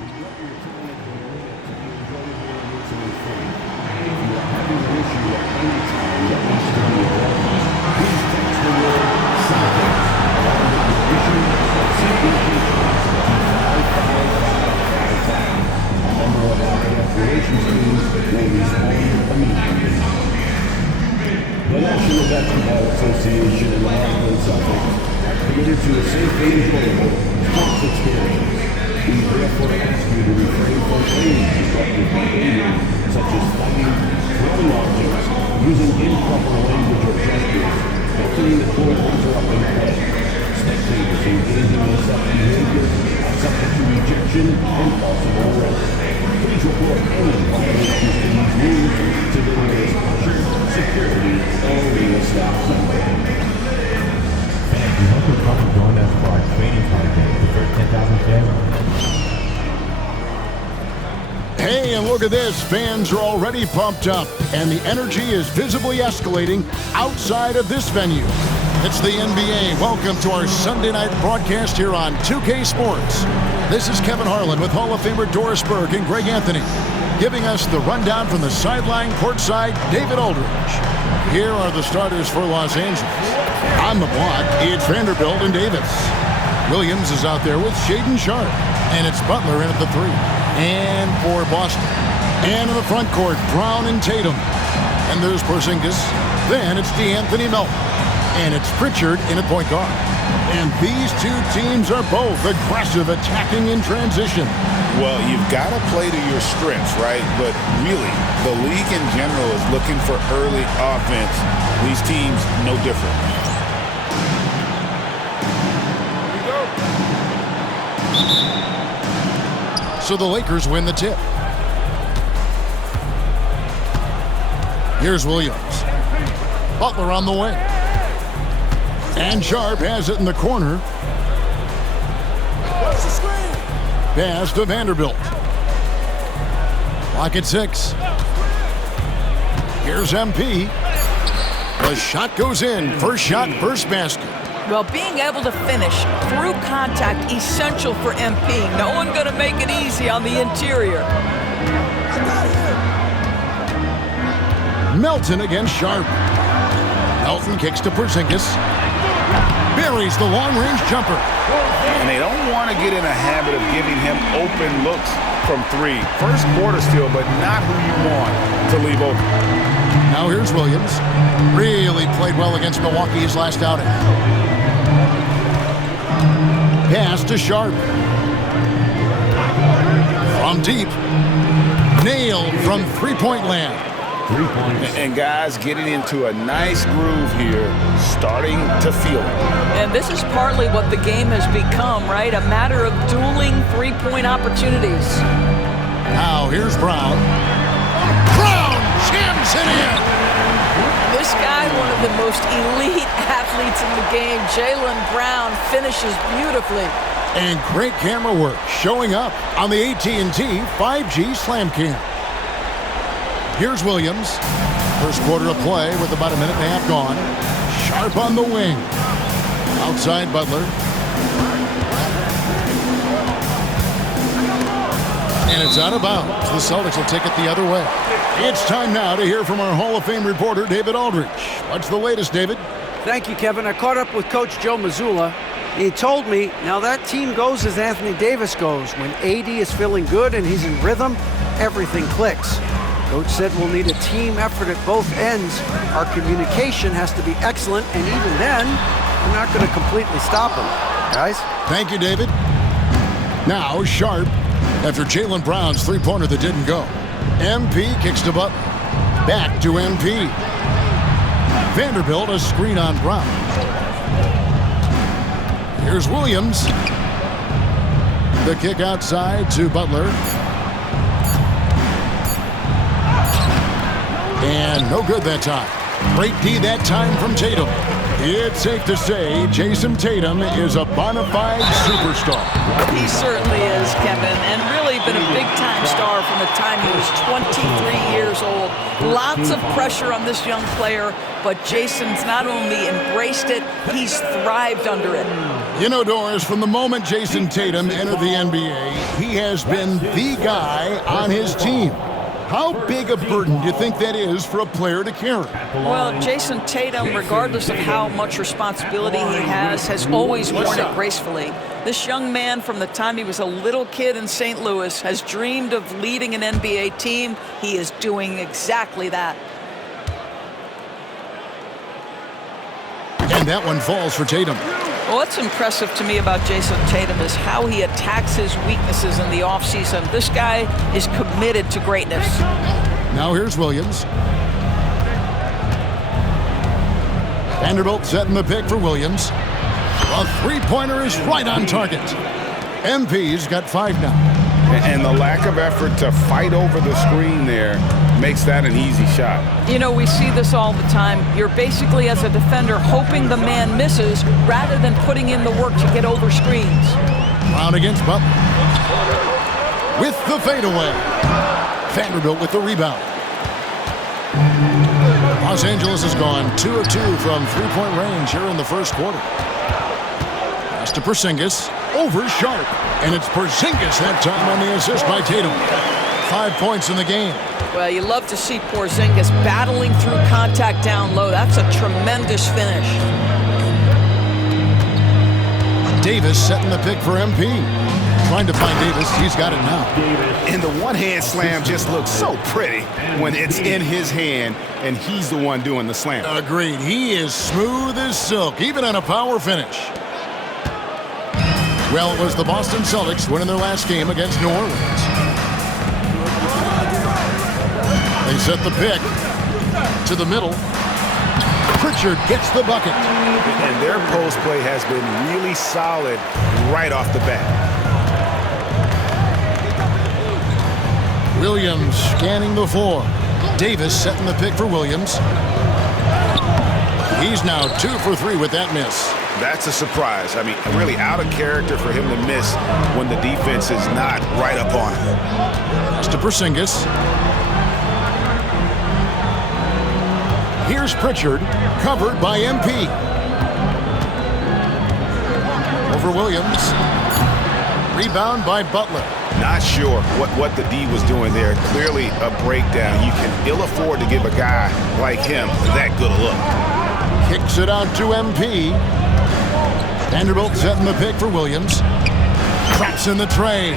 The National Basketball Association and the Boston Celtics are committed to a safe and enjoyable sports experience. We therefore ask you to refrain from any disruptive behavior such as fighting, throwing objects, using improper language or gestures, exiting the court or interrupting play. Spectators engaging in such behavior are subject to rejection and possible arrest. Please report any violations to these rules to the nearest usher, security, or real staff member. And we hope you'll come and join us for our training content, the first 10,000 fans. Hey, and look at this. Fans are already pumped up, and the energy is visibly escalating outside of this venue. It's the NBA. Welcome to our Sunday night broadcast here on 2K Sports. This is Kevin Harlan with Hall of Famer Doris Burke and Greg Anthony, giving us the rundown from the sideline courtside, David Aldridge. Here are the starters for Los Angeles. On the block, it's Vanderbilt and Davis. Williams is out there with Shaedon Sharpe, and it's Butler in at the 3. And for Boston. And in the front court, Brown and Tatum. And there's Porzingis. Then it's DeAnthony Melton. And it's Pritchard in at point guard. And these two teams are both aggressive, attacking in transition. Well, you've got to play to your strengths, right? But really, the league in general is looking for early offense. These teams, no different. So the Lakers win the tip. Here's Williams. Butler on the wing. And Sharpe has it in the corner. Pass to Vanderbilt. Clock at 6. Here's MP. The shot goes in. First shot, first basket. Well, being able to finish through contact, essential for MP. No one going to make it easy on the interior. Melton against Sharpe. Melton kicks to Porzingis. Buries the long-range jumper. And they don't want to get in a habit of giving him open looks from 3. First quarter still, but not who you want to leave open. Now here's Williams. Really played well against Milwaukee his last outing. Pass to Sharpe. From deep. Nailed from three-point land. 3 points. And guys getting into a nice groove here, starting to feel it. And this is partly what the game has become, right? A matter of dueling three-point opportunities. Now here's Brown. Brown jams it in. This guy, one of the most elite athletes in the game, Jaylen Brown, finishes beautifully. And great camera work showing up on the AT&T 5G Slam Cam. Here's Williams. First quarter of play with about a minute and a half gone. Sharpe on the wing. Outside Butler. And it's out of bounds. The Celtics will take it the other way. It's time now to hear from our Hall of Fame reporter, David Aldridge. What's the latest, David? Thank you, Kevin. I caught up with Coach Joe Mazzulla. He told me, now that team goes as Anthony Davis goes. When AD is feeling good and he's in rhythm, everything clicks. Coach said we'll need a team effort at both ends. Our communication has to be excellent, and even then, we're not going to completely stop him. Guys? Thank you, David. Now, Sharpe, after Jaylen Brown's three-pointer that didn't go. MP kicks to Butler. Back to MP. Vanderbilt, a screen on Brown. Here's Williams. The kick outside to Butler. And no good that time. Great D that time from Tatum. It's safe to say Jason Tatum is a bona fide superstar. He certainly is, Kevin, and really been a big-time star from the time he was 23 years old. Lots of pressure on this young player, but Jason's not only embraced it, he's thrived under it. You know, Doris, from the moment Jason Tatum entered the NBA, he has been the guy on his team. How big a burden do you think that is for a player to carry? Well, Jason Tatum, regardless of how much responsibility he has always worn it gracefully. This young man, from the time he was a little kid in St. Louis, has dreamed of leading an NBA team. He is doing exactly that. And that one falls for Tatum. Well, what's impressive to me about Jason Tatum is how he attacks his weaknesses in the offseason. This guy is committed to greatness. Now here's Williams. Vanderbilt setting the pick for Williams. A three-pointer is right on target. MP's got 5 now. And the lack of effort to fight over the screen there makes that an easy shot. You know, we see this all the time. You're basically, as a defender, hoping the man misses rather than putting in the work to get over screens. Brown against Butler. With the fadeaway. Vanderbilt with the rebound. Los Angeles has gone 2 of 2 from three-point range here in the first quarter. Pass to Porzingis. Over Sharp. And it's Porzingis that time on the assist by Tatum. 5 points in the game. Well, you love to see Porzingis battling through contact down low. That's a tremendous finish. Davis setting the pick for MP. Trying to find Davis. He's got it now. And the one-hand slam just looks so pretty when it's in his hand and he's the one doing the slam. Agreed. He is smooth as silk, even on a power finish. Well, it was the Boston Celtics winning their last game against New Orleans. They set the pick to the middle. Pritchard gets the bucket. And their post play has been really solid right off the bat. Williams scanning the floor. Davis setting the pick for Williams. He's now 2 for 3 with that miss. That's a surprise. I mean, really out of character for him to miss when the defense is not right up on him. Pass to Porzingis. Here's Pritchard, covered by MP. Over Williams. Rebound by Butler. Not sure what the D was doing there. Clearly a breakdown. You can ill afford to give a guy like him that good a look. Kicks it out to MP. Vanderbilt setting the pick for Williams. Traps in the tray.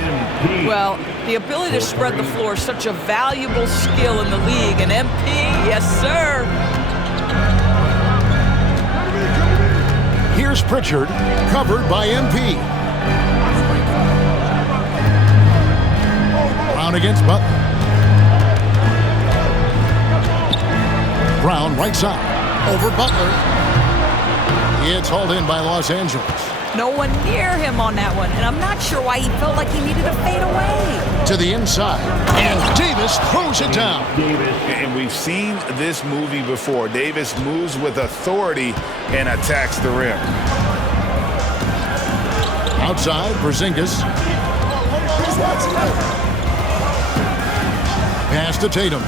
Well, the ability to spread the floor is such a valuable skill in the league. And MP, yes, sir. Here's Pritchard, covered by MP. Brown against Butler. Brown right side. Over Butler. It's hauled in by Los Angeles. No one near him on that one, and I'm not sure why he felt like he needed to fade away. To the inside, and Davis throws it down. And we've seen this movie before. Davis moves with authority and attacks the rim. Outside, Porzingis. Pass to Tatum.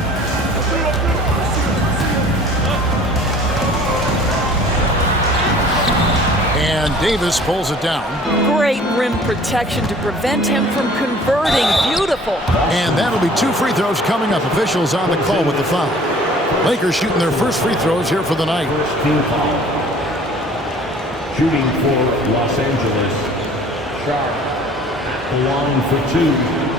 And Davis pulls it down. Great rim protection to prevent him from converting. Beautiful. And that'll be 2 free throws coming up. Officials on the call with the foul. Lakers shooting their first free throws here for the night. First team foul. Shooting for Los Angeles. Sharp at the line for 2.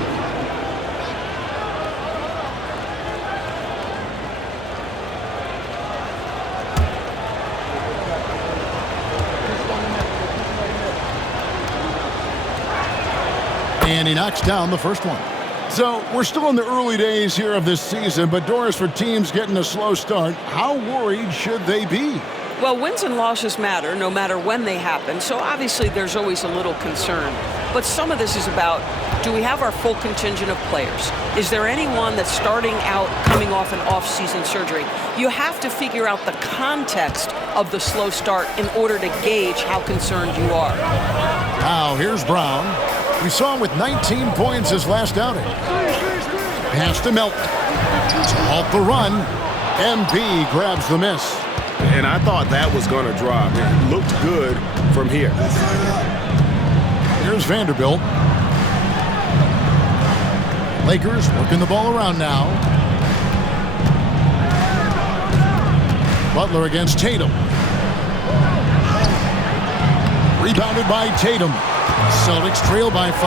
And he knocks down the first one. So we're still in the early days here of this season, but Doris, for teams getting a slow start, how worried should they be? Well, wins and losses matter no matter when they happen, so obviously there's always a little concern. But some of this is about do we have our full contingent of players? Is there anyone that's starting out coming off an off-season surgery? You have to figure out the context of the slow start in order to gauge how concerned you are. Now here's Brown. We saw him with 19 points his last outing. Pass to Melton. To halt the run. MP grabs the miss. And I thought that was going to drop. It looked good from here. Here's Vanderbilt. Lakers working the ball around now. Butler against Tatum. Rebounded by Tatum. Celtics trail by 5.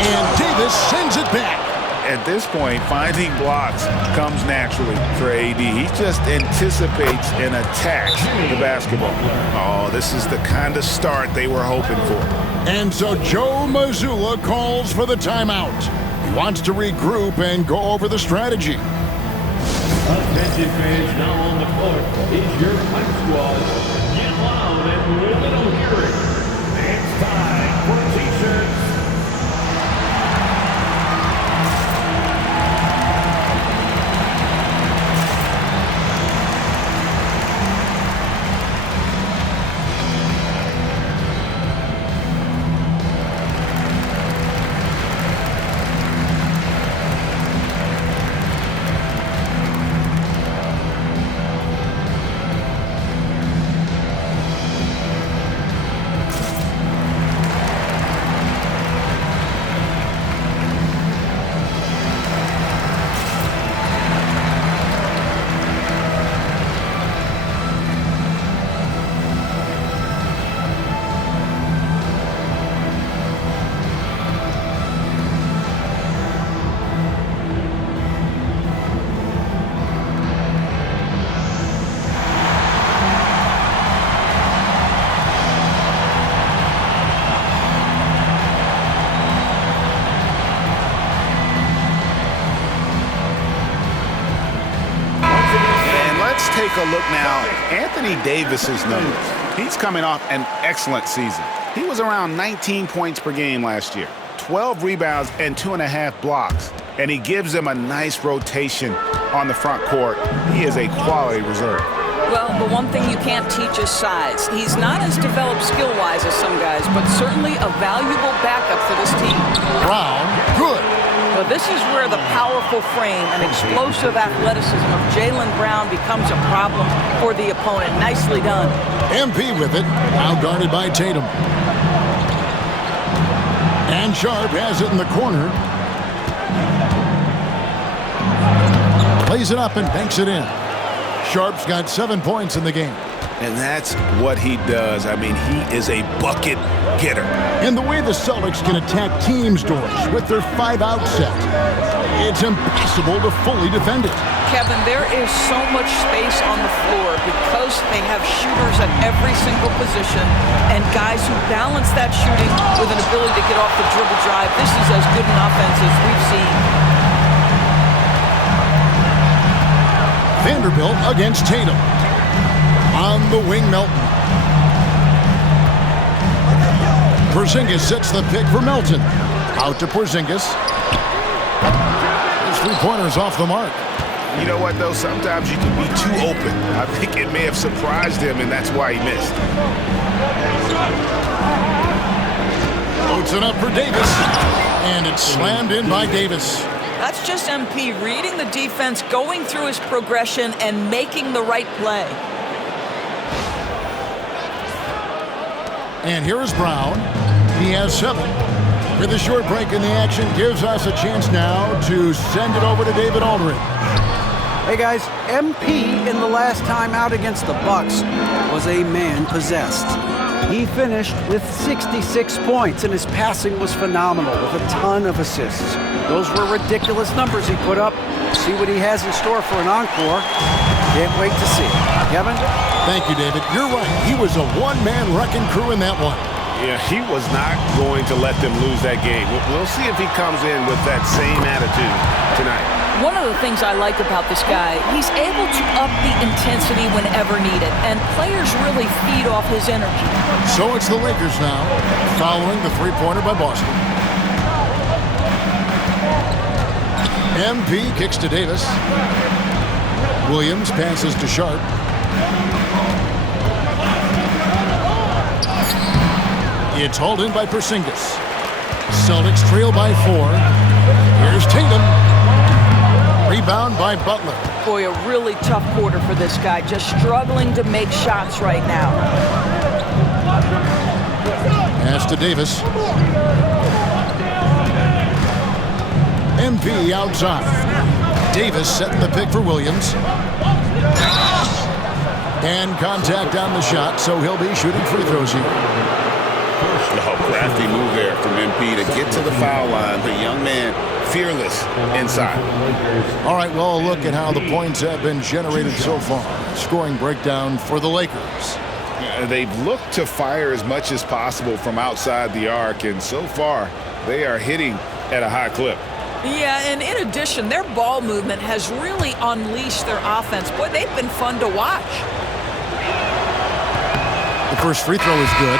And Davis sends it back. At this point, finding blocks comes naturally for AD. He just anticipates an attack the basketball. Oh, this is the kind of start they were hoping for. And so Joe Mazzulla calls for the timeout. He wants to regroup and go over the strategy. Attention fans, now on the court is your hype squad. Get loud and let them hear it. It's time for t-shirts. Take a look now. Anthony Davis's numbers. He's coming off an excellent season. He was around 19 points per game last year, 12 rebounds and 2.5 blocks. And he gives them a nice rotation on the front court. He is a quality reserve. Well, the one thing you can't teach is size. He's not as developed skill-wise as some guys, but certainly a valuable backup for this team. Brown, good. But this is where the powerful frame and explosive athleticism of Jaylen Brown becomes a problem for the opponent. Nicely done. MP with it, now guarded by Tatum. And Sharp has it in the corner. Plays it up and banks it in. Sharp's got 7 points in the game. And that's what he does. I mean, he is a bucket getter. And the way the Celtics can attack teams' doors with their 5-out set, it's impossible to fully defend it. Kevin, there is so much space on the floor because they have shooters at every single position and guys who balance that shooting with an ability to get off the dribble drive. This is as good an offense as we've seen. Vanderbilt against Tatum. On the wing, Melton. Porzingis sets the pick for Melton. Out to Porzingis. His three-pointer's off the mark. You know what, though? Sometimes you can be too open. I think it may have surprised him, and that's why he missed. Puts it up for Davis. And it's slammed in by Davis. That's just MP reading the defense, going through his progression, and making the right play. And here is Brown. He has 7. With a short break in the action, gives us a chance now to send it over to David Aldridge. Hey guys, MP in the last time out against the Bucks was a man possessed. He finished with 66 points and his passing was phenomenal with a ton of assists. Those were ridiculous numbers he put up. See what he has in store for an encore. Can't wait to see. Kevin? Thank you, David. You're right. He was a one-man wrecking crew in that one. Yeah, he was not going to let them lose that game. We'll see if he comes in with that same attitude tonight. One of the things I like about this guy, he's able to up the intensity whenever needed, and players really feed off his energy. So it's the Lakers now, following the three-pointer by Boston. MP kicks to Davis. Williams passes to Sharp. It's hauled in by Porzingis. Celtics trail by 4. Here's Tatum. Rebound by Butler. Boy, a really tough quarter for this guy, just struggling to make shots right now. Pass to Davis. MP outside. Davis setting the pick for Williams. And contact on the shot, so he'll be shooting free throws here. Oh, crafty move there from MP to get to the foul line. The young man, fearless inside. All right, well, look at how the points have been generated so far. Scoring breakdown for the Lakers. They've looked to fire as much as possible from outside the arc, and so far, they are hitting at a high clip. Yeah, and in addition, their ball movement has really unleashed their offense. Boy, they've been fun to watch. The first free throw is good.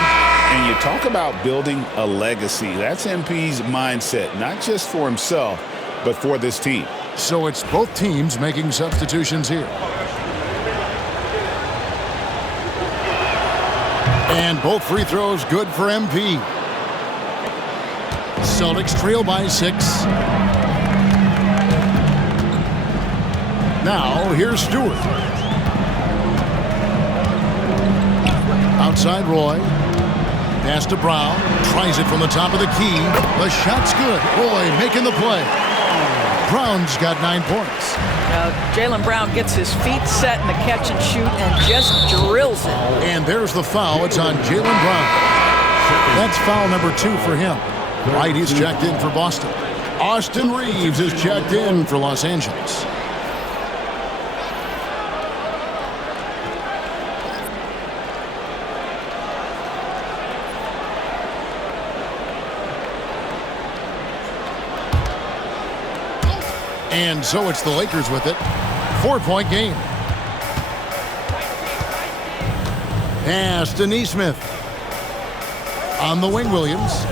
And you talk about building a legacy. That's MP's mindset, not just for himself, but for this team. So it's both teams making substitutions here. And both free throws good for MP. Celtics trail by 6. Now, here's Stewart. Outside Roy. Pass to Brown. Tries it from the top of the key. The shot's good. Roy making the play. Brown's got 9 points. Jaylen Brown gets his feet set in the catch and shoot and just drills it. And there's the foul. It's on Jaylen Brown. That's foul number 2 for him. Right, he's checked in for Boston. Austin Reeves is checked in for Los Angeles. And so it's the Lakers with it. 4-point game. Pass to Nesmith. On the wing, Williams.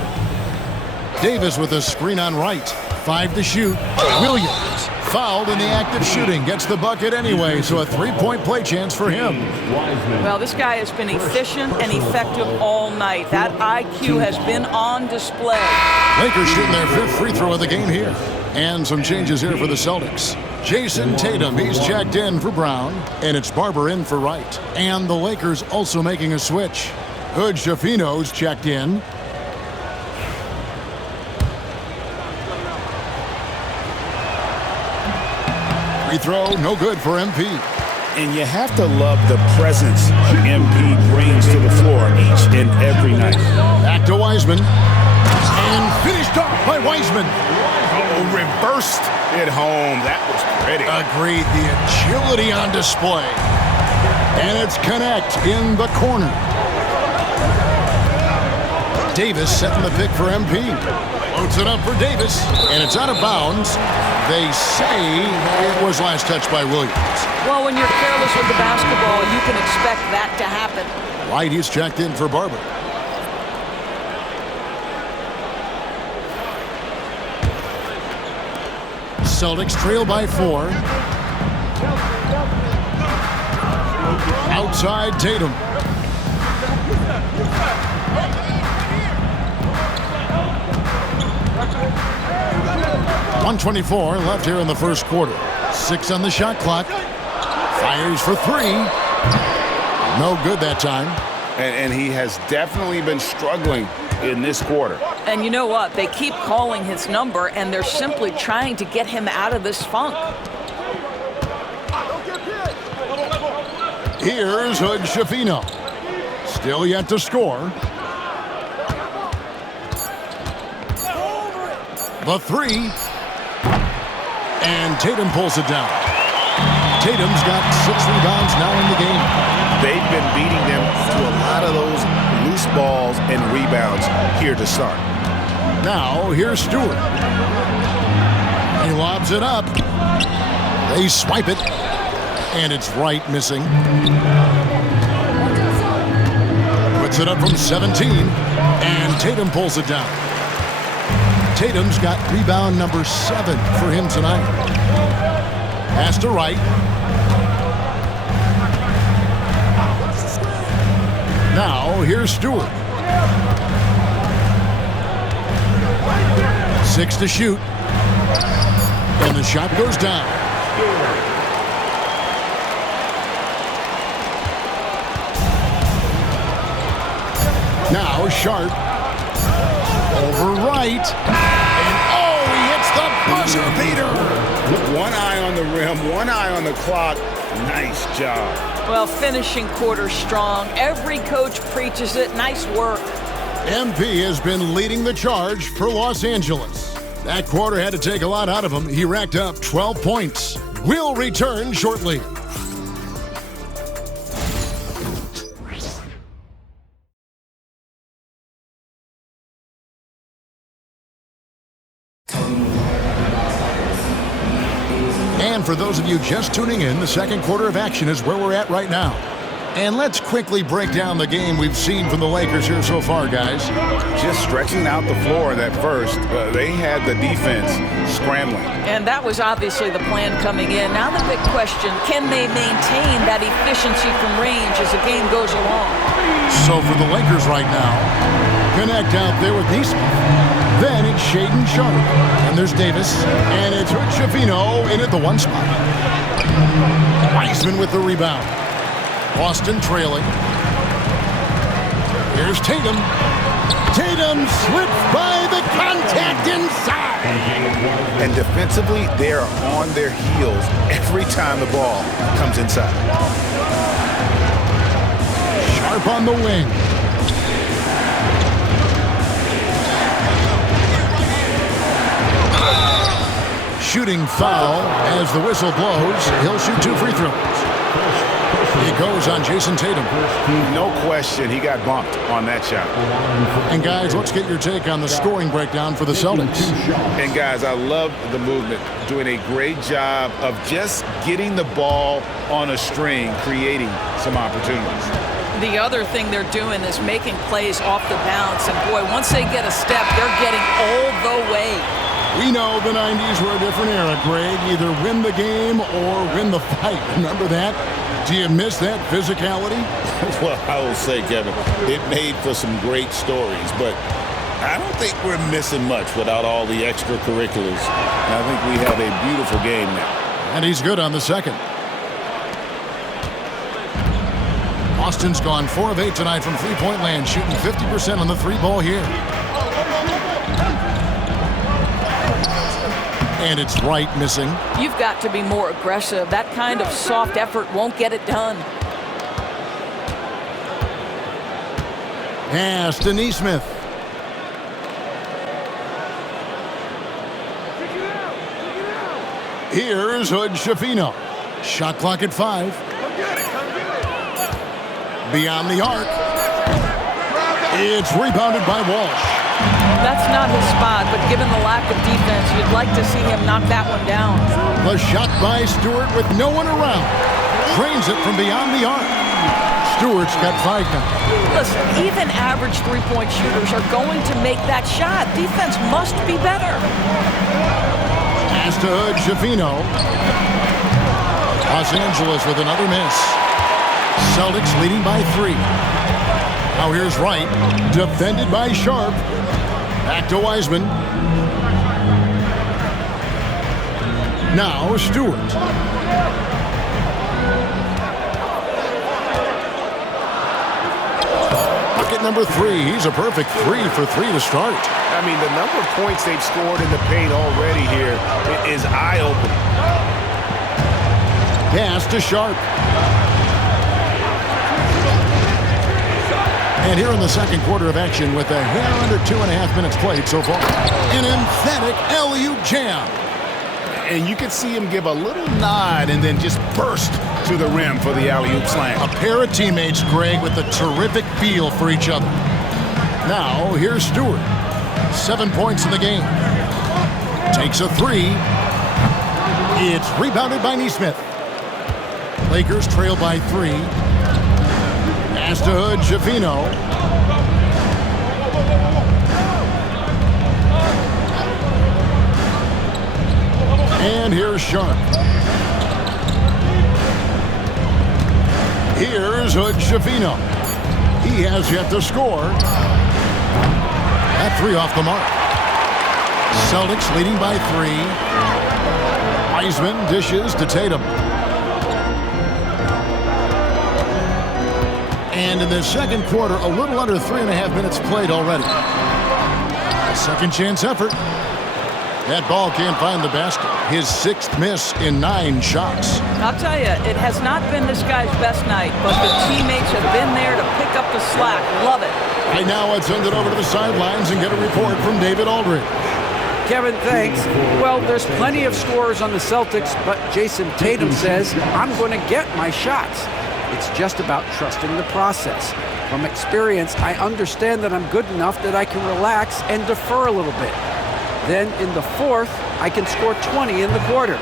Davis with a screen on right. 5 to shoot. Williams fouled in the act of shooting. Gets the bucket anyway, so a 3-point play chance for him. Well, this guy has been efficient and effective all night. That IQ has been on display. Lakers shooting their 5th free throw of the game here. And some changes here for the Celtics. Jason Tatum, he's checked in for Brown. And it's Barber in for Wright. And the Lakers also making a switch. Hood Schifino's checked in. Free throw, no good for MP. And you have to love the presence MP brings to the floor each and every night. Back to Wiseman. And finished off by Wiseman. Oh, reversed it home. That was pretty. Agreed. The agility on display. And it's Connect in the corner. Davis setting the pick for MP. Loads it up for Davis. And it's out of bounds. They say it was last touched by Williams. Well, when you're careless with the basketball, you can expect that to happen. White, he's checked in for Barber. Celtics trail by 4. Outside Tatum. .124 left here in the first quarter. 6 on the shot clock. Fires for 3. No good that time. And he has definitely been struggling in this quarter. And you know what? They keep calling his number, and they're simply trying to get him out of this funk. Here's Hood Schifino. Still yet to score. The 3. And Tatum pulls it down. Tatum's got 6 rebounds now in the game. They've been beating them to a lot of those loose balls and rebounds here to start. Now, here's Stewart. He lobs it up. They swipe it. And it's right missing. Puts it up from 17. And Tatum pulls it down. Tatum's got rebound number 7 for him tonight. Pass to Wright. Now, here's Stewart. 6 to shoot. And the shot goes down. Now, Sharp. Over Wright. And, oh, he hits the buzzer beater. One eye on the rim, one eye on the clock. Nice job. Well, finishing quarter strong. Every coach preaches it. Nice work. MP has been leading the charge for Los Angeles. That quarter had to take a lot out of him. He racked up 12 points. We'll return shortly. And for those of you just tuning in, the second quarter of action is where we're at right now. And let's quickly break down the game we've seen from the Lakers here so far, guys. Just stretching out the floor that first. They had the defense scrambling. And that was obviously the plan coming in. Now the big question, can they maintain that efficiency from range as the game goes along? So for the Lakers right now, connect out there with Neesmith. Then it's Shaedon Sharp. And there's Davis. And it's Schifino in at the 1 spot. Wiseman with the rebound. Boston trailing. Here's Tatum. Tatum slips by the contact inside. And defensively, they are on their heels every time the ball comes inside. Sharp on the wing. Shooting foul as the whistle blows. He'll shoot 2 free throws. It goes on Jason Tatum. No question, he got bumped on that shot. And guys, let's get your take on the scoring breakdown for the Celtics. And guys, I love the movement. Doing a great job of just getting the ball on a string, creating some opportunities. The other thing they're doing is making plays off the bounce. And boy, once they get a step, they're getting all the way. We know the 90s were a different era, Greg. Either win the game or win the fight. Remember that? Do you miss that physicality? Well, I will say, Kevin, it made for some great stories, but I don't think we're missing much without all the extracurriculars. And I think we have a beautiful game now. And he's good on the second. Austin's gone 4 of 8 tonight from three-point land, shooting 50% on the 3-ball here. And it's Wright missing. You've got to be more aggressive. That kind of soft effort won't get it done. Pass to Neesmith. Here's Hood Schifino. Shot clock at 5. Beyond the arc. It's rebounded by Walsh. That's not his spot, but given the lack of defense, you'd like to see him knock that one down. The shot by Stewart with no one around. Trains it from beyond the arc. Stewart's got 5 now. Listen, even average three-point shooters are going to make that shot. Defense must be better. Pass to Hood Schifino. Los Angeles with another miss. Celtics leading by 3. Now here's Wright, defended by Sharp. Back to Wiseman. Now Stewart. Bucket number 3. He's a perfect 3 for 3 to start. I mean, the number of points they've scored in the paint already here is eye-opening. Pass to Sharp. And here in the second quarter of action with a hair under 2.5 minutes played so far. An emphatic alley-oop jam. And you can see him give a little nod and then just burst to the rim for the alley-oop slam. A pair of teammates, Greg, with a terrific feel for each other. Now, here's Stewart. 7 points in the game. Takes a 3. It's rebounded by Neesmith. Lakers trail by 3. Pass to Hood, Javino. And here's Sharp. Here's Hood, Javino. He has yet to score. That 3 off the mark. Celtics leading by 3. Wiseman dishes to Tatum. And in the second quarter, a little under 3.5 minutes played already. A second chance effort. That ball can't find the basket. His 6th miss in 9 shots. I'll tell you, it has not been this guy's best night, but the teammates have been there to pick up the slack. Love it. Right now, let's send it over to the sidelines and get a report from David Aldridge. Kevin, thanks. Well, there's plenty of scorers on the Celtics, but Jason Tatum says, I'm going to get my shots. It's just about trusting the process. From experience, I understand that I'm good enough that I can relax and defer a little bit. Then in the 4th, I can score 20 in the quarter.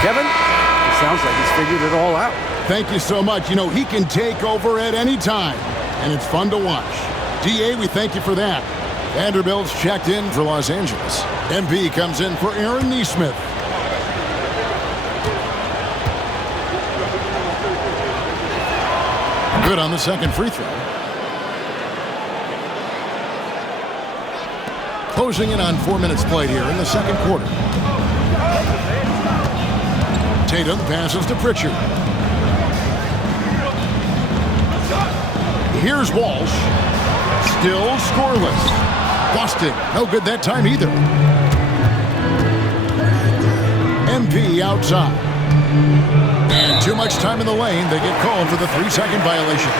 Kevin, it sounds like he's figured it all out. Thank you so much. You know, he can take over at any time, and it's fun to watch. DA, we thank you for that. Vanderbilt's checked in for Los Angeles. MP comes in for Aaron Neesmith. Good on the second free throw. Closing in on 4 minutes played here in the second quarter. Tatum passes to Pritchard. Here's Walsh. Still scoreless. Boston, no good that time either. MP outside. And too much time in the lane. They get called for the 3-second violation.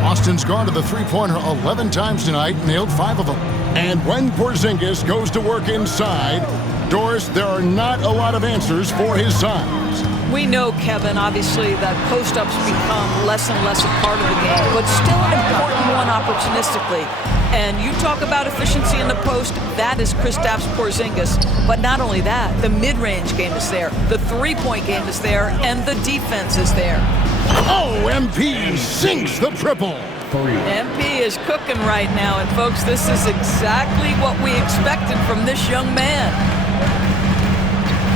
Boston's gone to the three-pointer 11 times tonight, nailed 5 of them. And when Porzingis goes to work inside, Doris, there are not a lot of answers for his size. We know, Kevin, obviously, that post-ups become less and less a part of the game, but still an important one opportunistically. And you talk about efficiency in the post, that is Kristaps Porzingis. But not only that, the mid-range game is there, the three-point game is there, and the defense is there. Oh, MP sinks the triple. MP is cooking right now, and folks, this is exactly what we expected from this young man.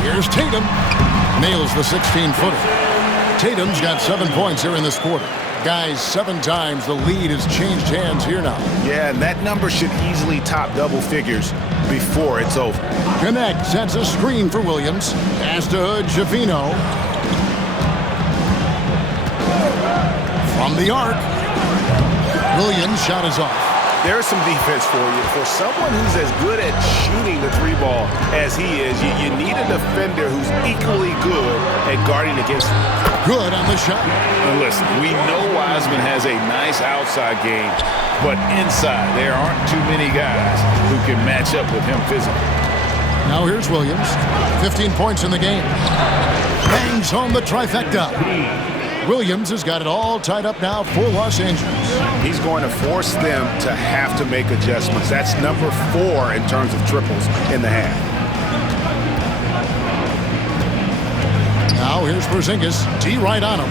Here's Tatum. Nails the 16-footer. Tatum's got 7 points here in this quarter. Guys, 7 times the lead has changed hands here now. Yeah, and that number should easily top double figures before it's over. Connect sets a screen for Williams. Pass to Hood, Javino. From the arc. Williams' shot is off. There's some defense for you. For someone who's as good at shooting the 3-ball as he is, you need a defender who's equally good at guarding against him. Good on the shot. And listen, we know Wiseman has a nice outside game, but inside there aren't too many guys who can match up with him physically. Now here's Williams. 15 points in the game. Bangs home the trifecta. Williams has got it all tied up now for Los Angeles. He's going to force them to have to make adjustments. That's number 4 in terms of triples in the half. Now here's Porzingis. D right on him.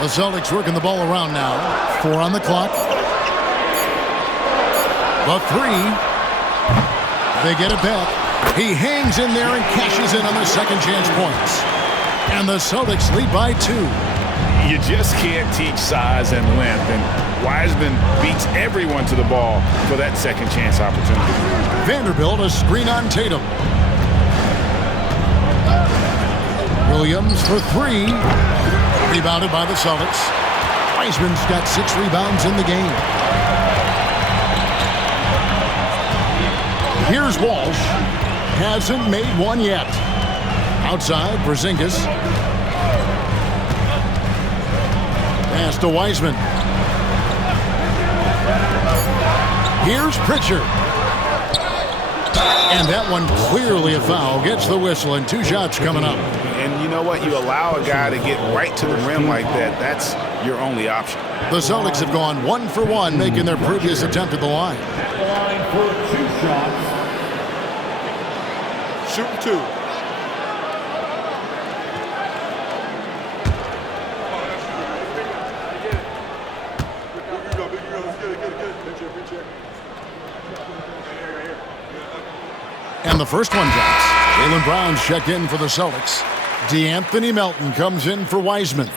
The Celtics working the ball around now. 4 on the clock. The 3. They get it back. He hangs in there and cashes in on the second chance points. And the Celtics lead by 2. You just can't teach size and length, and Wiseman beats everyone to the ball for that second chance opportunity. Vanderbilt a screen on Tatum. Williams for 3. Rebounded by the Celtics. Wiseman's got 6 rebounds in the game. Here's Walsh. Hasn't made one yet. Outside, Porzingis. Pass to Wiseman. Here's Pritchard. And that one clearly a foul. Gets the whistle, and 2 shots coming up. And you know what? You allow a guy to get right to the rim like that. That's your only option. The Celtics have gone 1 for 1, making their previous attempt at the line. At the line for 2 shots. Shooting 2. And the first one drops. Jaylen Brown's checked in for the Celtics. DeAnthony Melton comes in for Wiseman.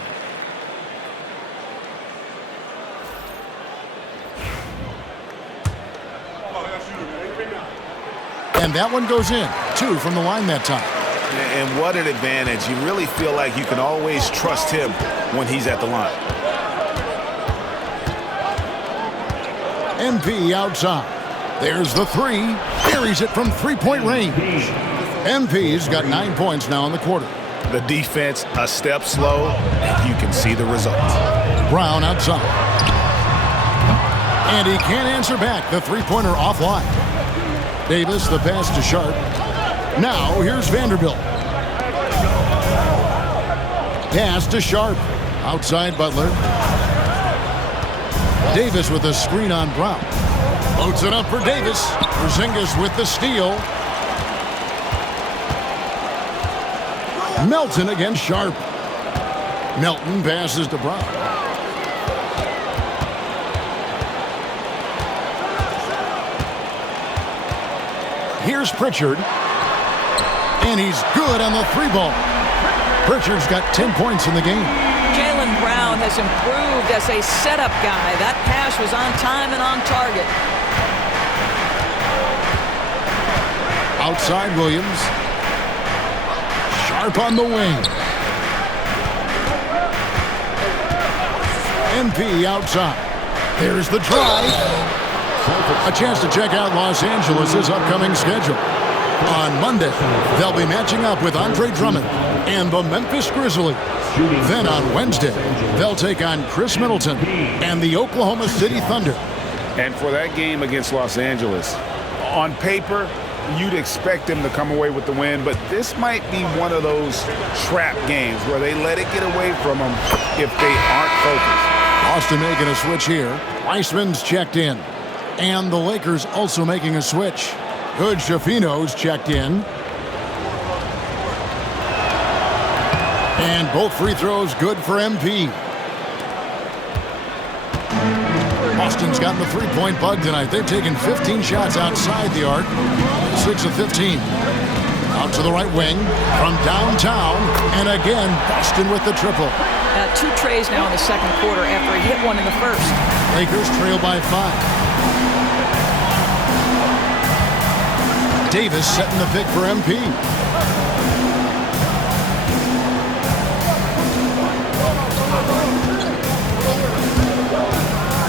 And that one goes in. 2 from the line that time. And what an advantage. You really feel like you can always trust him when he's at the line. MP outside. There's the 3. Buries it from three-point range. MP's got 9 points now in the quarter. The defense a step slow, and you can see the results. Brown outside. And he can't answer back. The three-pointer offline. Davis, the pass to Sharp. Now here's Vanderbilt. Pass to Sharp. Outside Butler. Davis with a screen on Brown. Loads it up for Davis. Porzingis with the steal. Melton against Sharp. Melton passes to Brown. Here's Pritchard. And he's good on the 3-ball. Pritchard's got 10 points in the game. Jaylen Brown has improved as a setup guy. That pass was on time and on target. Outside Williams. Sharp on the wing. MP outside. There's the drive. A chance to check out Los Angeles' upcoming schedule. On Monday, they'll be matching up with Andre Drummond and the Memphis Grizzlies. Then on Wednesday, they'll take on Chris Middleton and the Oklahoma City Thunder. And for that game against Los Angeles, on paper, you'd expect them to come away with the win, but this might be one of those trap games where they let it get away from them if they aren't focused. Boston making a switch here. Weissman's checked in. And the Lakers also making a switch. Good Shafino's checked in. And both free throws good for MP. Boston's gotten the three-point bug tonight. They've taken 15 shots outside the arc. 6 of 15. Out to the right wing from downtown. And again, Boston with the triple. 2 trays now in the second quarter after he hit one in the first. Lakers trail by 5. Davis setting the pick for MP.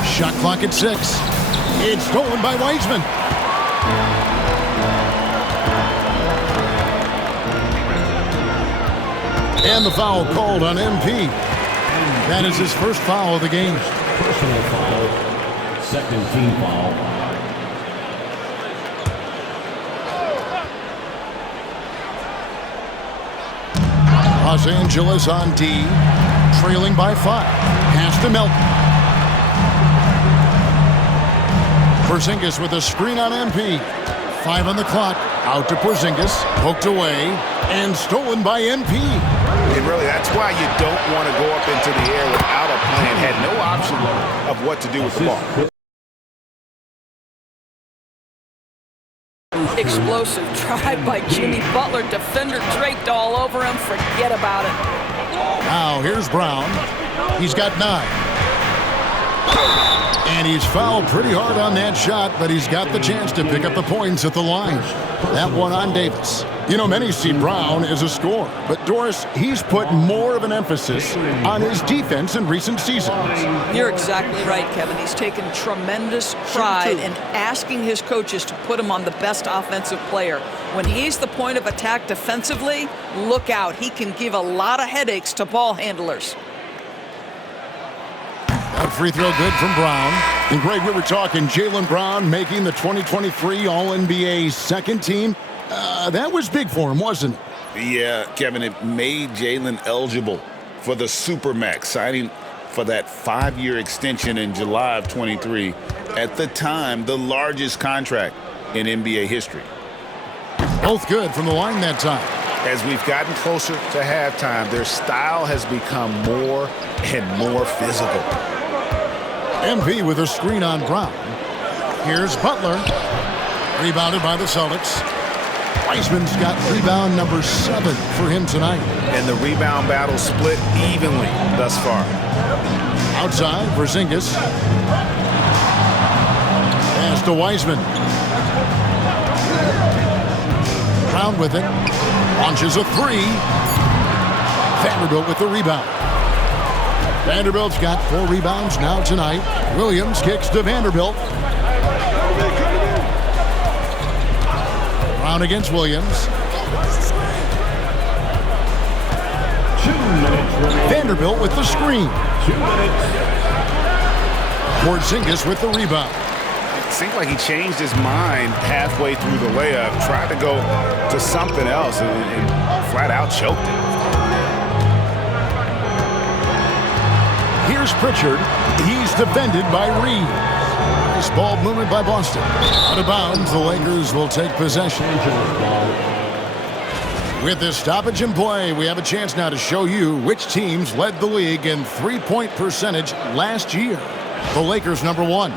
Shot clock at 6. It's stolen by Wiseman. And the foul called on MP. That is his first foul of the game. Personal foul. Second team foul. Los Angeles on D, trailing by 5. Pass to Melton. Porzingis with a screen on MP. 5 on the clock. Out to Porzingis. Poked away. And stolen by MP. And really, that's why you don't want to go up into the air without a plan. Had no option of what to do with the ball. Explosive drive by Jimmy Butler. Defender draped all over him. Forget about it. Now here's Brown. He's got 9. And he's fouled pretty hard on that shot, but he's got the chance to pick up the points at the line. That one on Davis. You know, many see Brown as a scorer, but Doris, he's put more of an emphasis on his defense in recent seasons. You're exactly right, Kevin. He's taken tremendous pride in asking his coaches to put him on the best offensive player. When he's the point of attack defensively, look out. He can give a lot of headaches to ball handlers. That free throw good from Brown. And Greg, we were talking Jaylen Brown making the 2023 All-NBA second team. That was big for him, wasn't it? Yeah, Kevin, it made Jalen eligible for the Supermax, signing for that 5-year extension in July of 23. At the time, the largest contract in NBA history. Both good from the line that time. As we've gotten closer to halftime, their style has become more and more physical. MP with a screen on Brown. Here's Butler. Rebounded by the Celtics. Wiseman's got rebound number 7 for him tonight. And the rebound battle split evenly thus far. Outside, Porzingis. Pass to Wiseman. Brown with it. Launches a 3. Vanderbilt with the rebound. Vanderbilt's got 4 rebounds now tonight. Williams kicks to Vanderbilt. Brown against Williams. Vanderbilt with the screen. Porzingis with the rebound. It seemed like he changed his mind halfway through the layup, tried to go to something else, and flat out choked it. Here's Pritchard. He's defended by Reed. Nice ball movement by Boston. Out of bounds, the Lakers will take possession. With this stoppage in play, we have a chance now to show you which teams led the league in three-point percentage last year. The Lakers, number 1.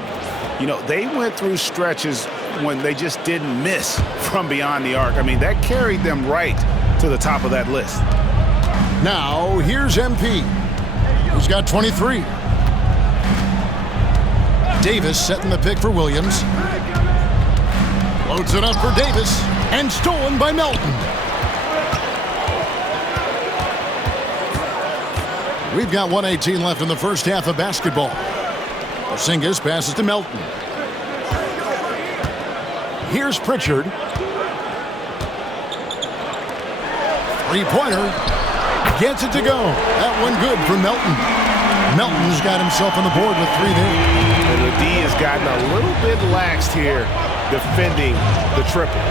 You know, they went through stretches when they just didn't miss from beyond the arc. I mean, that carried them right to the top of that list. Now, here's MP. He's got 23. Davis setting the pick for Williams. Loads it up for Davis, and stolen by Melton. We've got 1:18 left in the first half of basketball. Porzingis passes to Melton. Here's Pritchard. Three-pointer. Gets it to go. That one good for Melton. Melton's got himself on the board with 3 there. And the D has gotten a little bit laxed here defending the triple.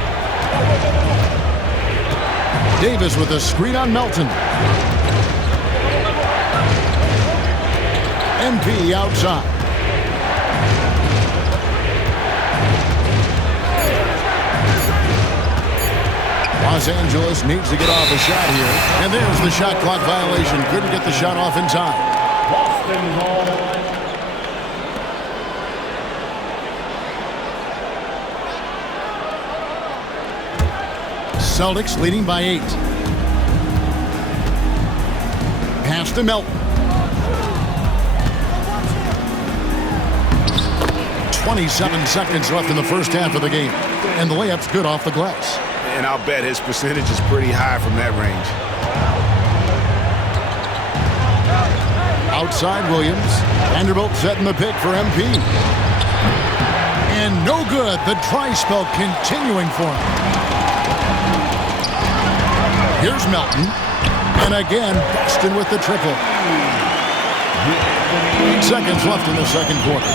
Davis with a screen on Melton. MP outside. Los Angeles needs to get off a shot here. And there's the shot clock violation. Couldn't get the shot off in time. Celtics leading by 8. Pass to Melton. 27 seconds left in the first half of the game. And the layup's good off the glass. And I'll bet his percentage is pretty high from that range. Outside Williams. Vanderbilt setting the pick for MP. And no good. The try spell continuing for him. Here's Melton. And again, Boston with the triple. 8 seconds left in the second quarter.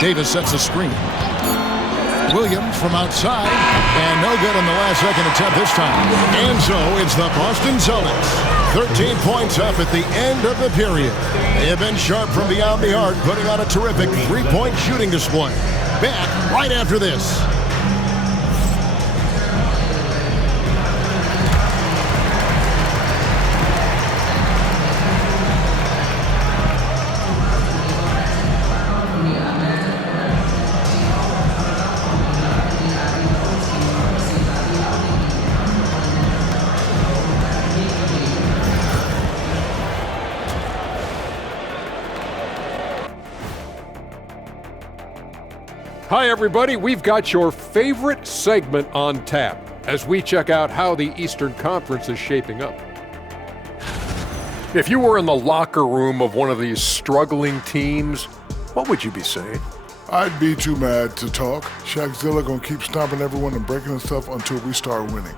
Davis sets a screen. Williams from outside, and no good on the last second attempt this time. And so it's the Boston Celtics. 13 points up at the end of the period. They have been sharp from beyond the arc, putting on a terrific three-point shooting display. Back right after this. Hi, everybody. We've got your favorite segment on tap as we check out how the Eastern Conference is shaping up. If you were in the locker room of one of these struggling teams, what would you be saying? I'd be too mad to talk. Shaqzilla gonna keep stomping everyone and breaking stuff until we start winning.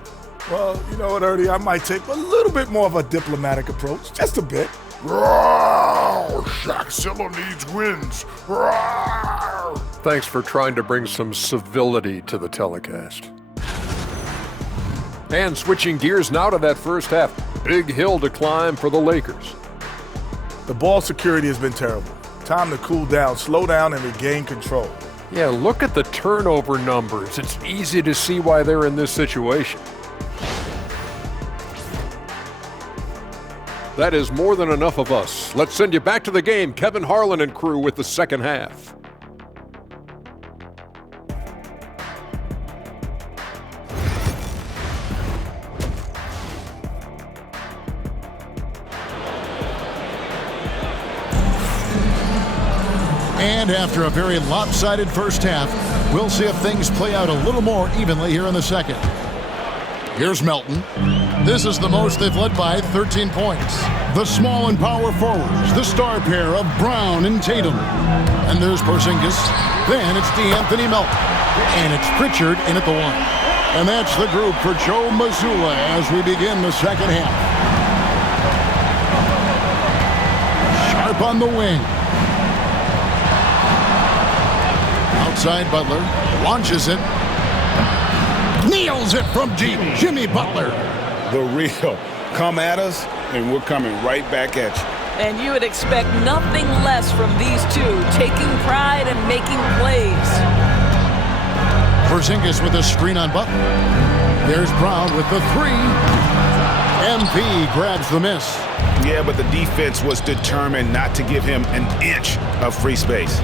Well, you know what, Ernie? I might take a little bit more of a diplomatic approach. Just a bit. Rawr! Shaqzilla needs wins. Rawr! Thanks for trying to bring some civility to the telecast. And switching gears now to that first half. Big hill to climb for the Lakers. The ball security has been terrible. Time to cool down, slow down, and regain control. Yeah, look at the turnover numbers. It's easy to see why they're in this situation. That is more than enough of us. Let's send you back to the game. Kevin Harlan and crew with the second half. And after a very lopsided first half, we'll see if things play out a little more evenly here in the second. Here's Melton. This is the most they've led by 13 points. The small and power forwards, the star pair of Brown and Tatum. And there's Porzingis. Then it's DeAnthony Melton. And it's Pritchard in at the one. And that's the group for Joe Mazzulla as we begin the second half. Sharp on the wing. Outside Butler, launches it, nails it from deep. Jimmy Butler. The real. Come at us, and we're coming right back at you. And you would expect nothing less from these two, taking pride and making plays. Porzingis with a screen on Butler. There's Brown with the three. MP grabs the miss. Yeah, but the defense was determined not to give him an inch of free space.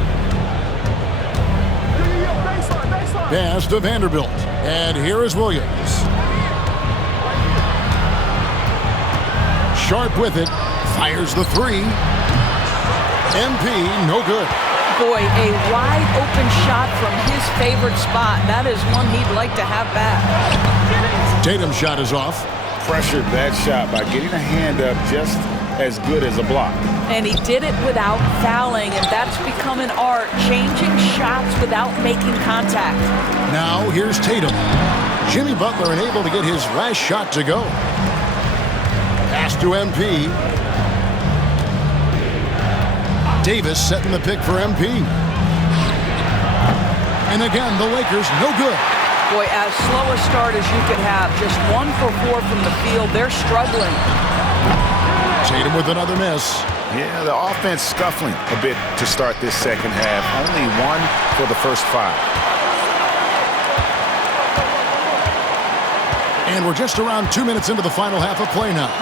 Pass to Vanderbilt. And here is Williams. Sharp with it. Fires the three. MP, no good. Boy, a wide open shot from his favorite spot. That is one he'd like to have back. Tatum's shot is off. Pressured that shot by getting a hand up just as good as a block. And he did it without fouling, and that's become an art, changing shots without making contact. Now here's Tatum. Jimmy Butler unable to get his last shot to go. Pass to MP. Davis setting the pick for MP. And again, the Lakers no good. Boy, as slow a start as you could have. Just 1 for 4 from the field. They're struggling. Tatum with another miss. Yeah, the offense scuffling a bit to start this second half. Only 1 for the first 5. And we're just around 2 minutes into the final half of play now.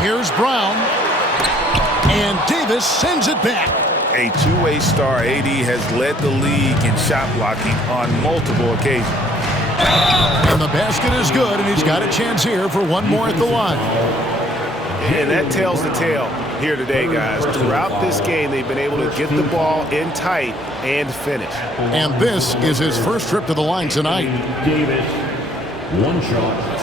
Here's Brown. And Davis sends it back. A two-way star, AD has led the league in shot blocking on multiple occasions. And the basket is good, and he's got a chance here for one more at the line. And that tells the tale here today, guys. Throughout this game, they've been able to get the ball in tight and finish. And this is his first trip to the line tonight. Davis, one shot.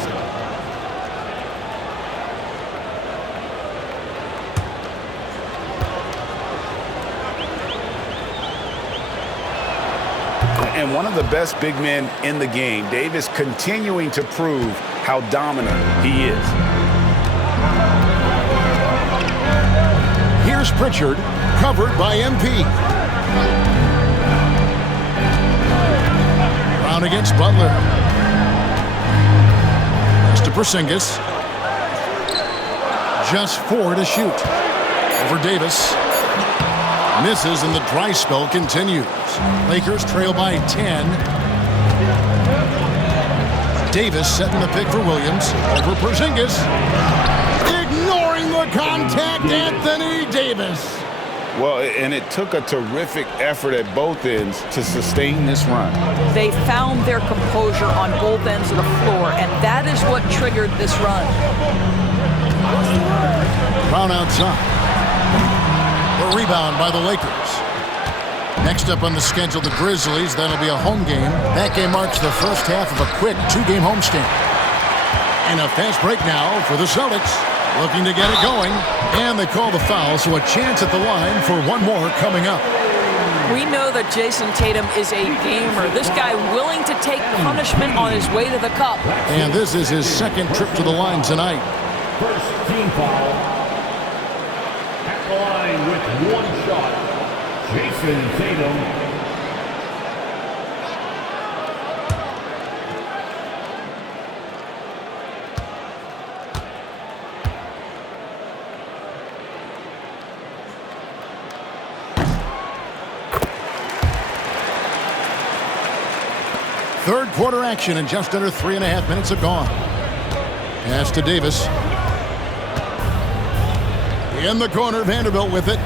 And one of the best big men in the game, Davis continuing to prove how dominant he is. Here's Pritchard, covered by MP. Brown against Butler. Pass to Porzingis. Just 4 to shoot. Over Davis. Misses, and the dry spell continues. Lakers trail by 10. Davis setting the pick for Williams. Over Porzingis. Ignoring the contact, Anthony Davis. Well, and it took a terrific effort at both ends to sustain this run. They found their composure on both ends of the floor, and that is what triggered this run. Brown outside. The rebound by the Lakers. Next up on the schedule, the Grizzlies. That'll be a home game. That game marks the first half of a quick 2-game homestand. And a fast break now for the Celtics. Looking to get it going. And they call the foul, so a chance at the line for one more coming up. We know that Jason Tatum is a gamer. This guy willing to take punishment on his way to the cup. And this is his second trip to the line tonight. First team foul. At the line with one shot, Jason Tatum. Third quarter action and just under 3.5 minutes have gone. Pass to Davis. In the corner, Vanderbilt with it.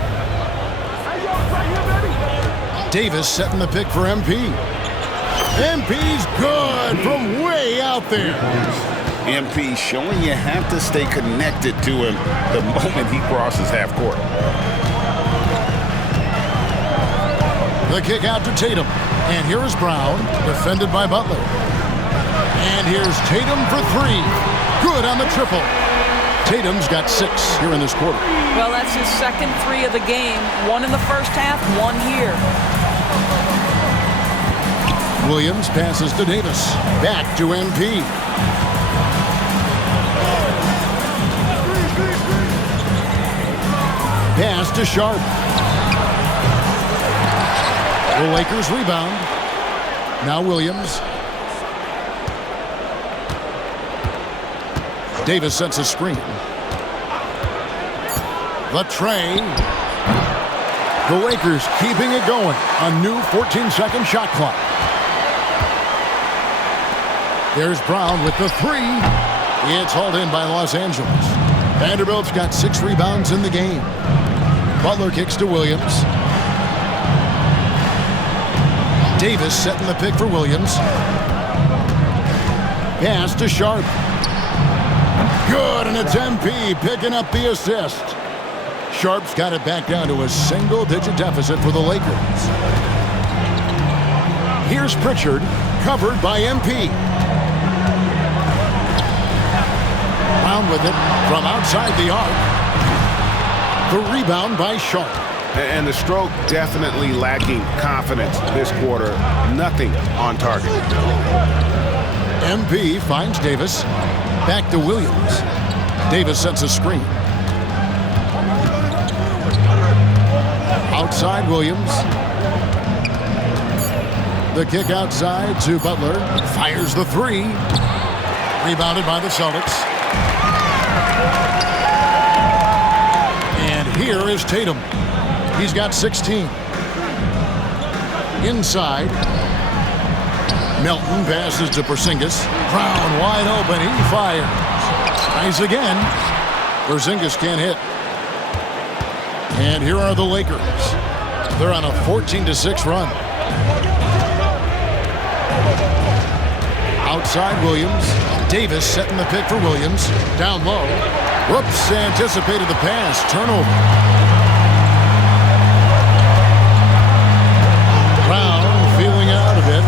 Davis setting the pick for MP. MP's good from way out there. MP showing you have to stay connected to him the moment he crosses half court. The kick out to Tatum. And here is Brown, defended by Butler. And here's Tatum for three. Good on the triple. Tatum's got 6 here in this quarter. Well, that's his second 3 of the game. 1 in the first half, 1 here. Williams passes to Davis. Back to MP. Pass to Sharp. The Lakers rebound. Now Williams. Davis sets a screen. The tray. The Lakers keeping it going. A new 14-second shot clock. There's Brown with the 3. It's hauled in by Los Angeles. Vanderbilt's got 6 rebounds in the game. Butler kicks to Williams. Davis setting the pick for Williams. Pass to Sharp. Good, and it's MP picking up the assist. Sharp's got it back down to a single-digit deficit for the Lakers. Here's Pritchard, covered by MP. Brown with it from outside the arc. The rebound by Sharp. And the stroke definitely lacking confidence this quarter. Nothing on target. MP finds Davis. Back to Williams. Davis sets a screen. Outside Williams. The kick outside to Butler. Fires the 3. Rebounded by the Celtics. And here is Tatum. He's got 16. Inside. Melton passes to Porzingis. Brown wide open. He fires. Tries again. Porzingis can't hit. And here are the Lakers. They're on a 14-6 run. Outside Williams. Davis setting the pick for Williams. Down low. Whoops, anticipated the pass. Turnover. Brown feeling out of it.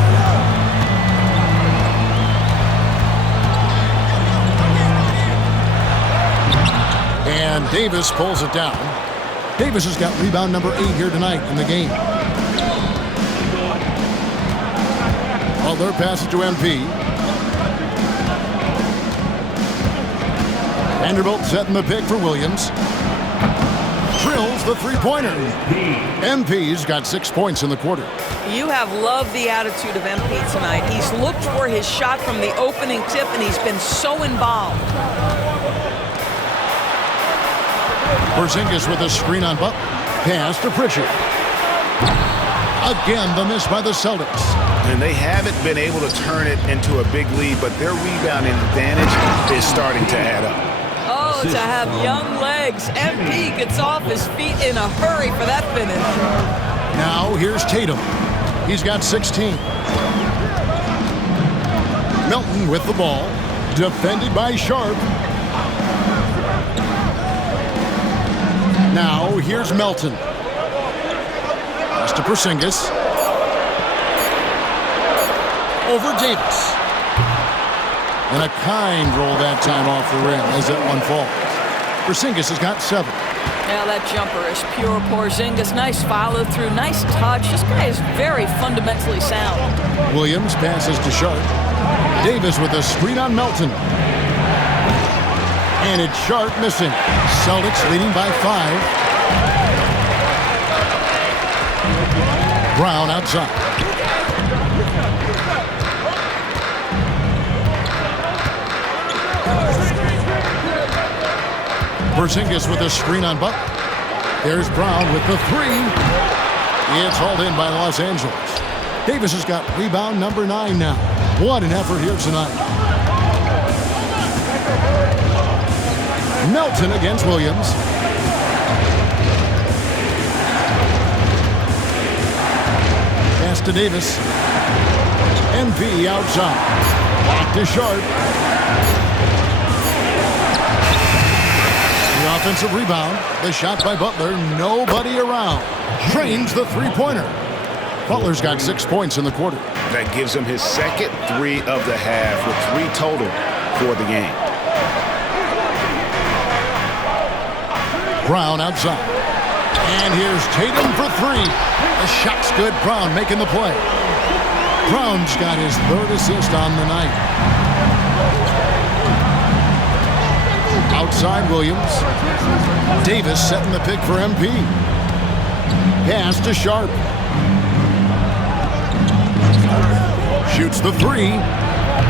And Davis pulls it down. Davis has got rebound number 8 here tonight in the game. Butler passes to MP. Vanderbilt setting the pick for Williams. Drills the three-pointer. MP's got 6 points in the quarter. You have loved the attitude of MP tonight. He's looked for his shot from the opening tip, and he's been so involved. Porzingis with a screen on Butler. Pass to Pritchard. Again, the miss by the Celtics. And they haven't been able to turn it into a big lead, but their rebounding advantage is starting to add up. Oh, to have young legs. MP gets off his feet in a hurry for that finish. Now here's Tatum. He's got 16. Melton with the ball. Defended by Sharp. Now here's Melton. Pass to Porzingis. Over Davis. And a kind roll that time off the rim as that one falls. Porzingis has got 7. Now that jumper is pure Porzingis. Nice follow through, nice touch. This guy is very fundamentally sound. Williams passes to Sharp. Davis with a screen on Melton. And it's Sharp missing. Celtics leading by 5. Brown outside. Porzingis with a screen on Butler. There's Brown with the 3. It's hauled in by Los Angeles. Davis has got rebound number 9 now. What an effort here tonight. Melton against Williams. Pass to Davis. MP outside. Back to Sharp. The offensive rebound. The shot by Butler. Nobody around. Drains the three-pointer. Butler's got 6 points in the quarter. That gives him his second 3 of the half with 3 total for the game. Brown outside. And here's Tatum for 3. The shot's good. Brown making the play. Brown's got his 3rd assist on the night. Outside Williams. Davis setting the pick for MP. Pass to Sharp. Shoots the 3.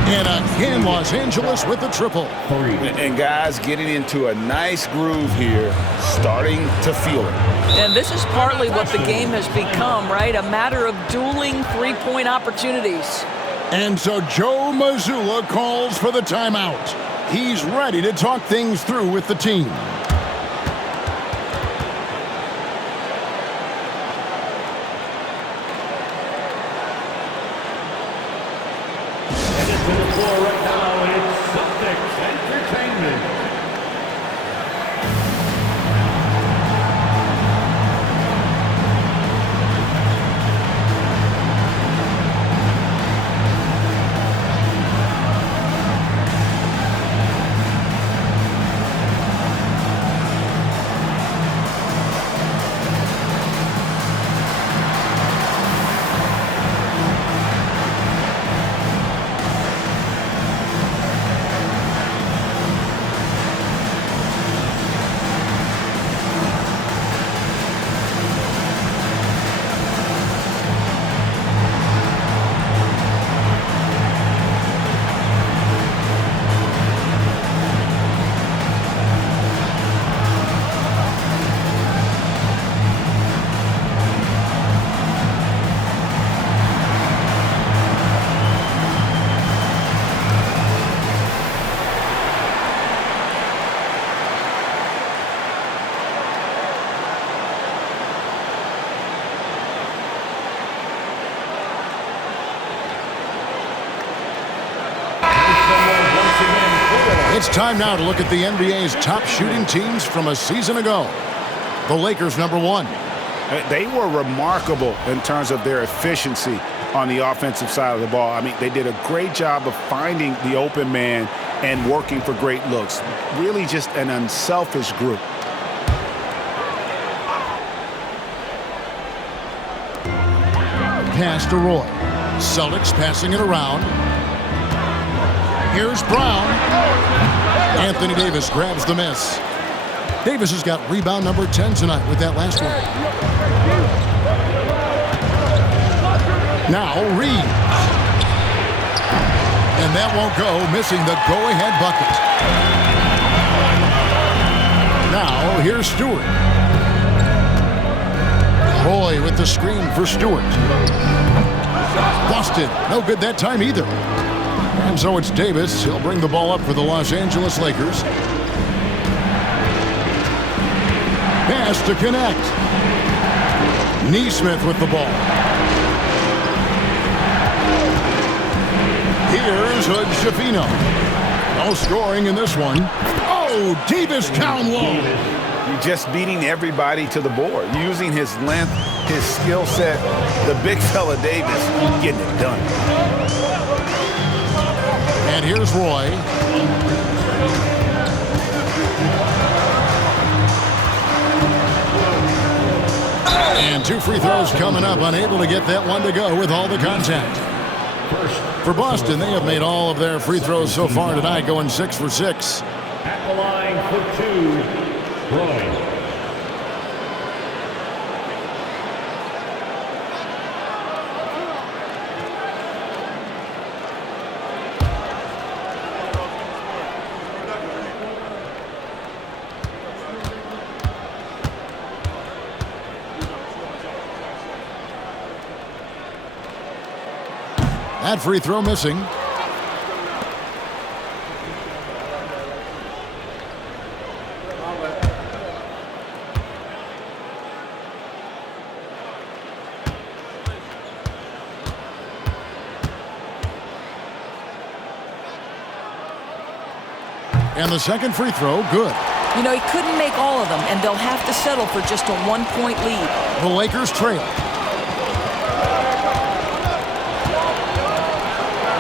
And again, Los Angeles with the triple. And guys getting into a nice groove here, starting to feel it. And this is partly what the game has become, right? A matter of dueling three-point opportunities. And so Joe Mazzulla calls for the timeout. He's ready to talk things through with the team. To the floor right now, it's Celtics Entertainment. It's time now to look at the NBA's top shooting teams from a season ago. The Lakers, number 1. They were remarkable in terms of their efficiency on the offensive side of the ball. I mean, they did a great job of finding the open man and working for great looks. Really just an unselfish group. Pass to Roy. Celtics passing it around. Here's Brown. Anthony Davis grabs the miss. Davis has got rebound number 10 tonight with that last one. Now Reed. And that won't go, missing the go-ahead bucket. Now here's Stewart. Roy with the screen for Stewart. Busted. No good that time either. And so it's Davis. He'll bring the ball up for the Los Angeles Lakers. Pass to connect. Neesmith with the ball. Here's Hood Schifino. No scoring in this one. Oh, Davis down low. Just beating everybody to the board, using his length, his skill set. The big fella Davis getting it done. And here's Roy. And 2 free throws coming up, unable to get that one to go with all the contact. For Boston, they have made all of their free throws so far tonight, going 6 for 6. At the line for 2, Roy. That free throw missing. And the second free throw, good. You know, he couldn't make all of them, and they'll have to settle for just a 1-point lead. The Lakers trail.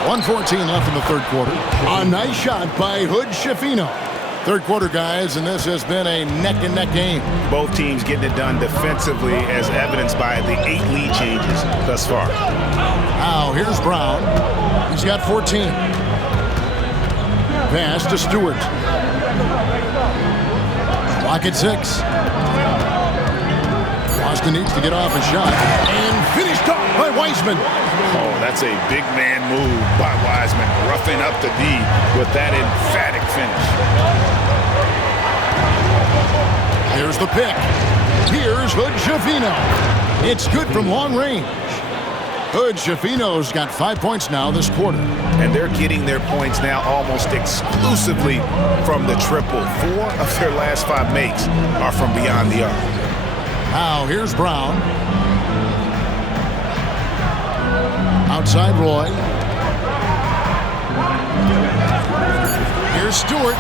1:14 left in the third quarter. A nice shot by Hood Schifino. Third quarter, guys, and this has been a neck-and-neck game. Both teams getting it done defensively, as evidenced by the 8 lead changes thus far. Now, here's Brown. He's got 14. Pass to Stewart. Clock at 6. Boston needs to get off a shot. And finished off by Wiseman. Oh, that's a big man move by Wiseman, roughing up the D with that emphatic finish. Here's the pick. Here's Hood Schifino. It's good from long range. Hood Schifino's got 5 points now this quarter. And they're getting their points now almost exclusively from the triple. 4 of their last 5 makes are from beyond the arc. Now here's Brown. Outside Roy. Here's Stewart.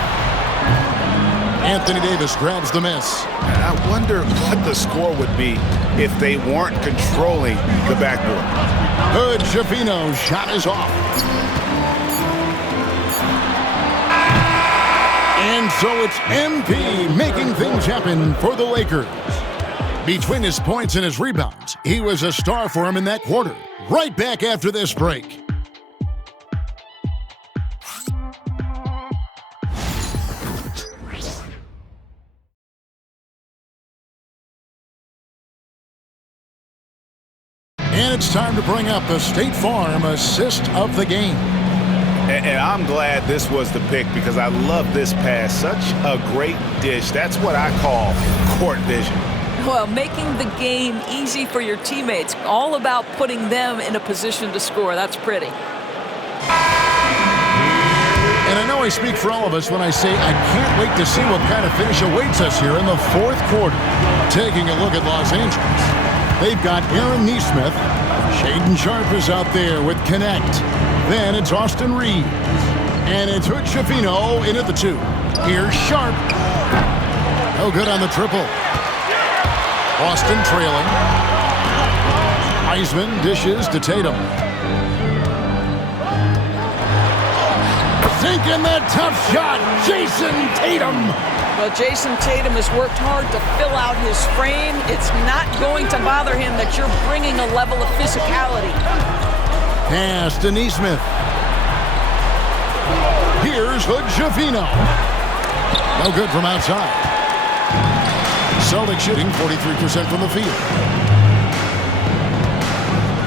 Anthony Davis grabs the miss. And I wonder what the score would be if they weren't controlling the backboard. Hood Schifino's shot is off. And so it's MP making things happen for the Lakers. Between his points and his rebounds, he was a star for him in that quarter. Right back after this break. And it's time to bring up the State Farm assist of the game. And I'm glad this was the pick because I love this pass. Such a great dish. That's what I call court vision. Well, making the game easy for your teammates. All about putting them in a position to score. That's pretty. And I know I speak for all of us when I say I can't wait to see what kind of finish awaits us here in the fourth quarter. Taking a look at Los Angeles. They've got Aaron Nesmith. Shaedon Sharpe is out there with Connect. Then it's Austin Reeves. And it's Hood Schifino in at the 2. Here's Sharpe. No good on the triple. Boston trailing. Wiseman dishes to Tatum. Sinking that tough shot, Jason Tatum. Well, Jason Tatum has worked hard to fill out his frame. It's not going to bother him that you're bringing a level of physicality. Pass to Nesmith. Here's Hood Schifino. No good from outside. Celtics shooting 43% from the field.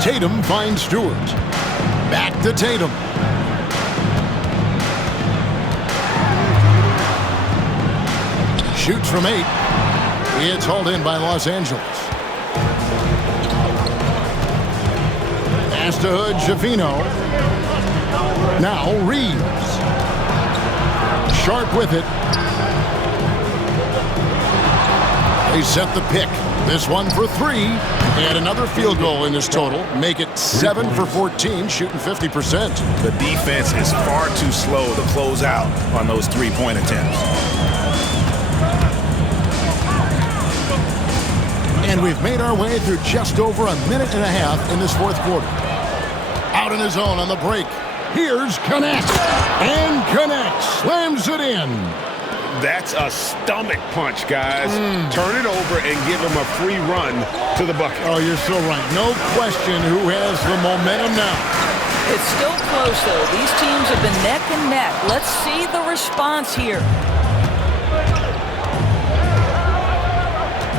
Tatum finds Stewart. Back to Tatum. Shoots from 8. It's hauled in by Los Angeles. Pass to Hood Schifino. Now Reeves. Sharpe with it. They set the pick. This one for 3. And another field goal in this total. Make it 7 for 14, shooting 50%. The defense is far too slow to close out on those 3-point attempts. And we've made our way through just over a minute and a half in this fourth quarter. Out in his own on the break. Here's Connect. And Connect slams it in. That's a stomach punch, guys. Turn it over and give him a free run to the bucket. Oh, you're so right. No question who has the momentum now. It's still close, though. These teams have been neck and neck. Let's see the response here.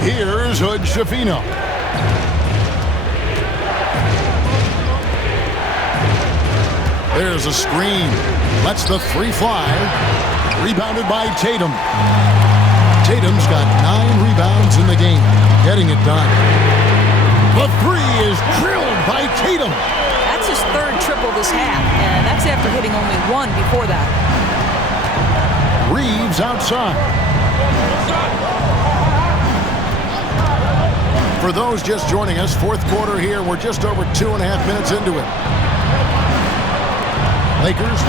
Here's Hood Schifino. There's a screen. Lets the 3 fly. Rebounded by Tatum. Tatum's got 9 rebounds in the game. Getting it done. The 3 is drilled by Tatum. That's a his third triple this half, and that's after hitting only one before that. Reeves outside. For those just joining us, fourth quarter here. We're just over 2.5 minutes into it. Lakers